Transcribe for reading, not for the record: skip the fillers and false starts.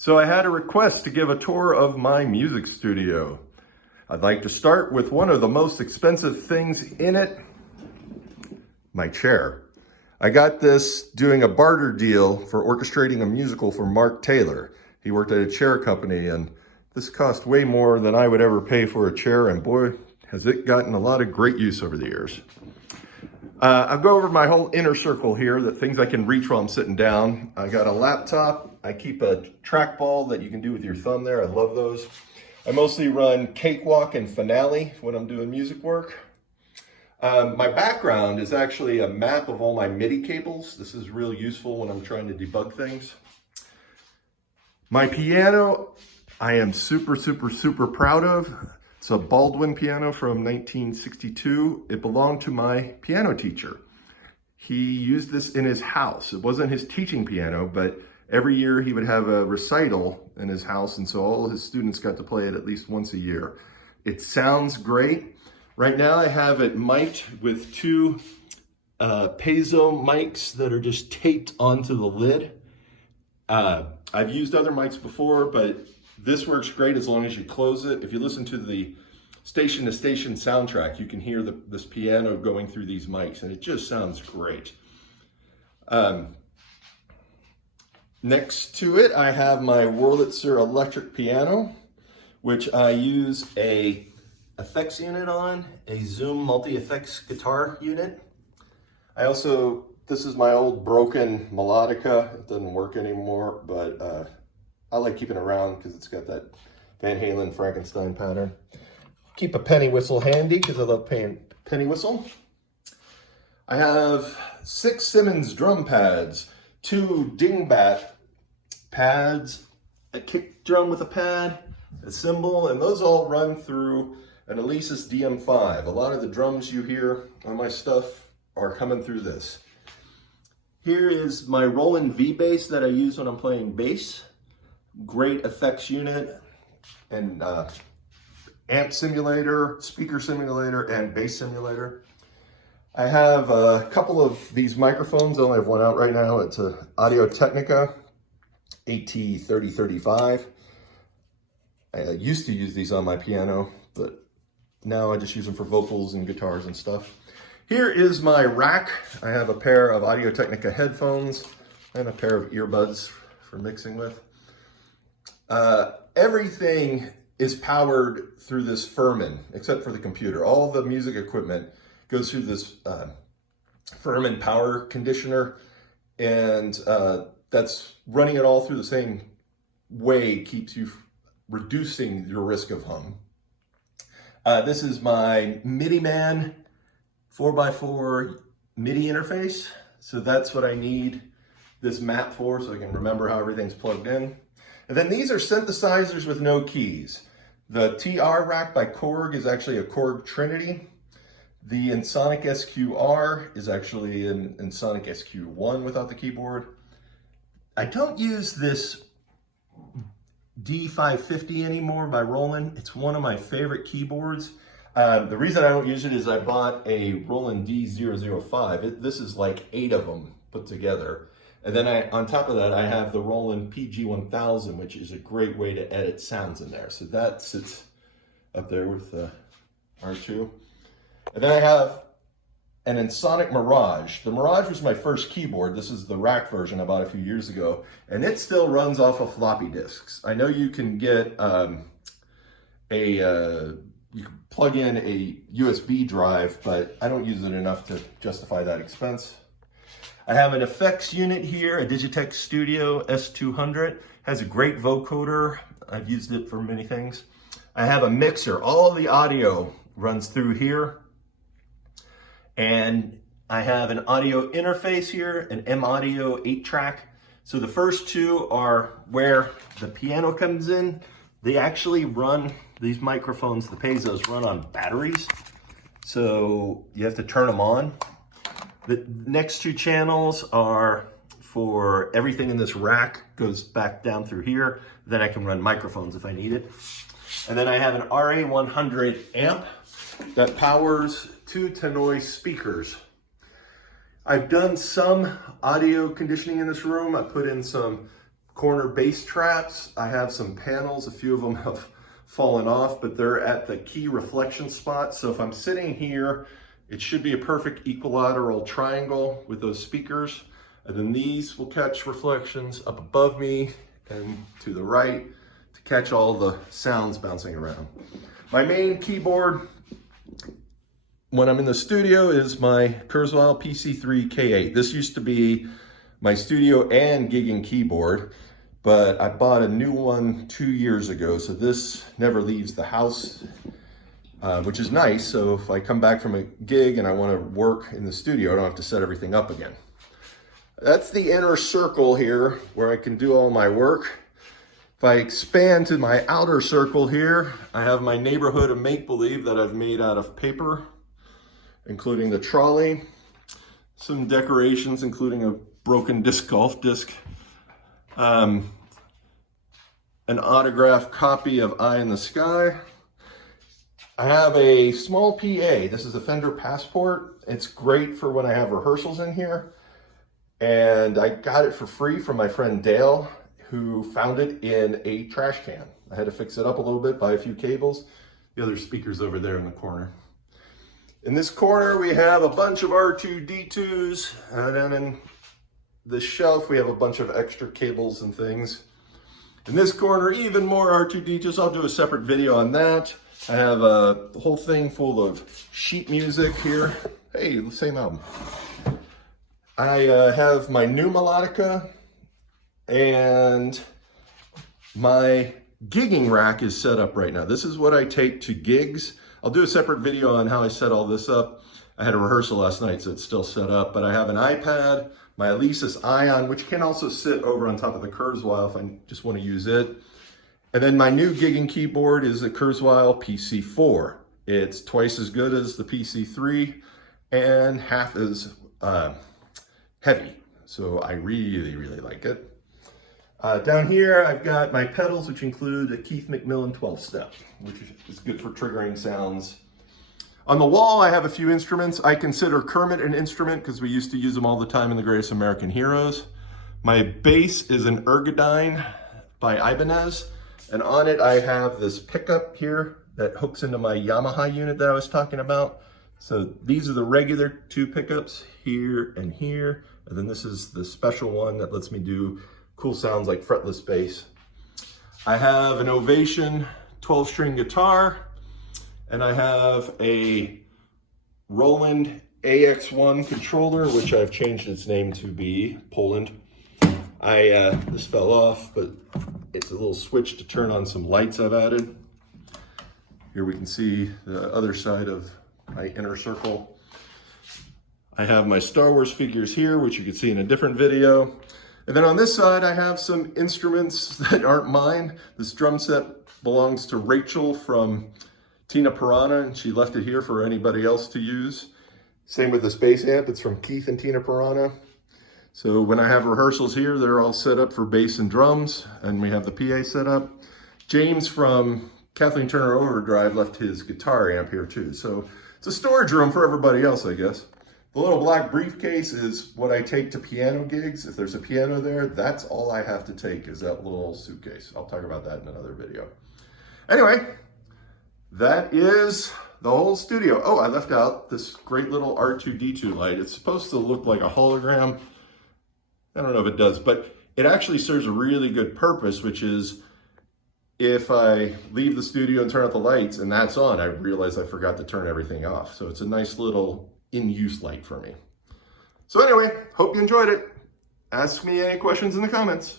So I had a request to give a tour of my music studio. I'd like to start with one of the most expensive things in it, my chair. I got this doing a barter deal for orchestrating a musical for Mark Taylor. He worked at a chair company, and this cost way more than I would ever pay for a chair, and boy, has it gotten a lot of great use over the years. I'll go over my whole inner circle here, the things I can reach while I'm sitting down. I got a laptop. I keep a trackball that you can do with your thumb there. I love those. I mostly run Cakewalk and Finale when I'm doing music work. My background is actually a map of all my MIDI cables. This is real useful when I'm trying to debug things. My piano, I am super proud of. It's a Baldwin piano from 1962. It belonged to my piano teacher. He used this in his house. It wasn't his teaching piano, but every year he would have a recital in his house, and so all his students got to play it at least once a year. It sounds great. Right now I have it mic'd with two piezo mics that are just taped onto the lid. I've used other mics before, but this works great as long as you close it. If you listen to the Station to Station soundtrack, you can hear this piano going through these mics, and it just sounds great. Next to it, I have my Wurlitzer electric piano, which I use a effects unit on, a Zoom multi-effects guitar unit. This is my old broken melodica. It doesn't work anymore, but I like keeping it around because it's got that Van Halen Frankenstein pattern. Keep a penny whistle handy because I love playing penny whistle. I have 6 Simmons drum pads, 2 dingbat pads, a kick drum with a pad, a cymbal, and those all run through an Alesis DM5. A lot of the drums you hear on my stuff are coming through this. Here is my Roland V-Bass that I use when I'm playing bass. Great effects unit and amp simulator, speaker simulator, and bass simulator. I have a couple of these microphones. I only have one out right now. It's an Audio-Technica AT3035. I used to use these on my piano, but now I just use them for vocals and guitars and stuff. Here is my rack. I have a pair of Audio-Technica headphones and a pair of earbuds for mixing with. Everything is powered through this Furman, except for the computer. All the music equipment goes through this Furman power conditioner, and that's running it all through the same way, keeps you reducing your risk of hum. This is my MIDI-Man 4x4 MIDI interface. So that's what I need this map for, so I can remember how everything's plugged in. And then these are synthesizers with no keys. The TR rack by Korg is actually a Korg Trinity. The Ensoniq SQ-R is actually an Ensoniq SQ-1 without the keyboard. I don't use this D550 anymore by Roland. It's one of my favorite keyboards. The reason I don't use it is I bought a Roland D005. This is like 8 of them put together. And then on top of that, I have the Roland PG-1000, which is a great way to edit sounds in there. So that sits up there with the R2. And then I have an Ensoniq Mirage. The Mirage was my first keyboard. This is the rack version I bought a few years ago. And it still runs off of floppy disks. I know you can get you can plug in a USB drive, but I don't use it enough to justify that expense. I have an effects unit here, a Digitech Studio S200. Has a great vocoder. I've used it for many things. I have a mixer. All the audio runs through here. And I have an audio interface here, an M-Audio 8-track. So the first two are where the piano comes in. They actually run, these microphones, the Piezos, run on batteries. So you have to turn them on. The next 2 channels are for everything in this rack, goes back down through here. Then I can run microphones if I need it. And then I have an RA100 amp that powers 2 Tannoy speakers. I've done some audio conditioning in this room. I put in some corner bass traps. I have some panels, a few of them have fallen off, but they're at the key reflection spot. So if I'm sitting here, it should be a perfect equilateral triangle with those speakers. And then these will catch reflections up above me and to the right to catch all the sounds bouncing around. My main keyboard when I'm in the studio is my Kurzweil PC3 K8. This used to be my studio and gigging keyboard, but I bought a new one 2 years ago, so this never leaves the house, which is nice. So if I come back from a gig and I want to work in the studio, I don't have to set everything up again. That's the inner circle here where I can do all my work. If I expand to my outer circle here, I have my neighborhood of make-believe that I've made out of paper, including the trolley, some decorations, including a broken disc golf disc, an autographed copy of Eye in the Sky. I have a small PA. This is a Fender Passport. It's great for when I have rehearsals in here. And I got it for free from my friend Dale, who found it in a trash can. I had to fix it up a little bit, buy a few cables. The other speaker's over there in the corner. In this corner, we have a bunch of R2-D2s, and then in the shelf, we have a bunch of extra cables and things. In this corner, even more R2-D2s. I'll do a separate video on that. I have a whole thing full of sheet music here. Hey, the same album. I have my new melodica, and my gigging rack is set up right now. This is what I take to gigs. I'll do a separate video on how I set all this up. I had a rehearsal last night, so it's still set up, but I have an iPad, my Alesis Ion, which can also sit over on top of the Kurzweil if I just want to use it. And then my new gigging keyboard is a Kurzweil PC4. It's twice as good as the PC3 and half as heavy. So I really, really like it. Down here, I've got my pedals, which include a Keith McMillan 12-step, which is good for triggering sounds. On the wall, I have a few instruments. I consider Kermit an instrument because we used to use them all the time in The Greatest American Heroes. My bass is an Ergodyne by Ibanez, and on it I have this pickup here that hooks into my Yamaha unit that I was talking about. So these are the regular two pickups, here and here, and then this is the special one that lets me do cool sounds like fretless bass. I have an Ovation 12-string guitar, and I have a Roland AX1 controller, which I've changed its name to be Poland. This fell off, but it's a little switch to turn on some lights I've added. Here we can see the other side of my inner circle. I have my Star Wars figures here, which you can see in a different video. And then on this side, I have some instruments that aren't mine. This drum set belongs to Rachel from Tina Piranha, and she left it here for anybody else to use. Same with this bass amp, it's from Keith and Tina Piranha. So when I have rehearsals here, they're all set up for bass and drums, and we have the PA set up. James from Kathleen Turner Overdrive left his guitar amp here too. So it's a storage room for everybody else, I guess. The little black briefcase is what I take to piano gigs. If there's a piano there, that's all I have to take is that little suitcase. I'll talk about that in another video. Anyway, that is the whole studio. Oh, I left out this great little R2-D2 light. It's supposed to look like a hologram. I don't know if it does, but it actually serves a really good purpose, which is if I leave the studio and turn out the lights and that's on, I realize I forgot to turn everything off. So it's a nice little in-use light for me. So anyway, hope you enjoyed it. Ask me any questions in the comments.